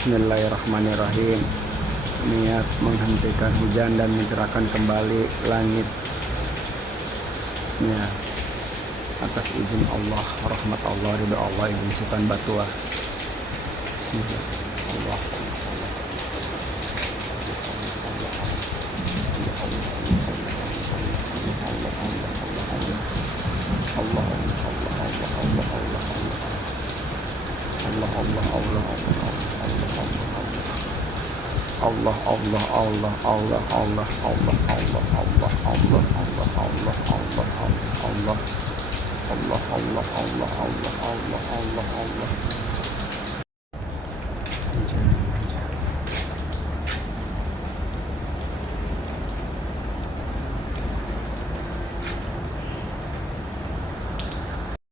Bismillahirrahmanirrahim. Niat menghentikan hujan dan mencurahkan kembali langitnya atas izin Allah, rahmat Allah, ridho Allah, izin Sultan Batuah. Bismillah. Allah. Allah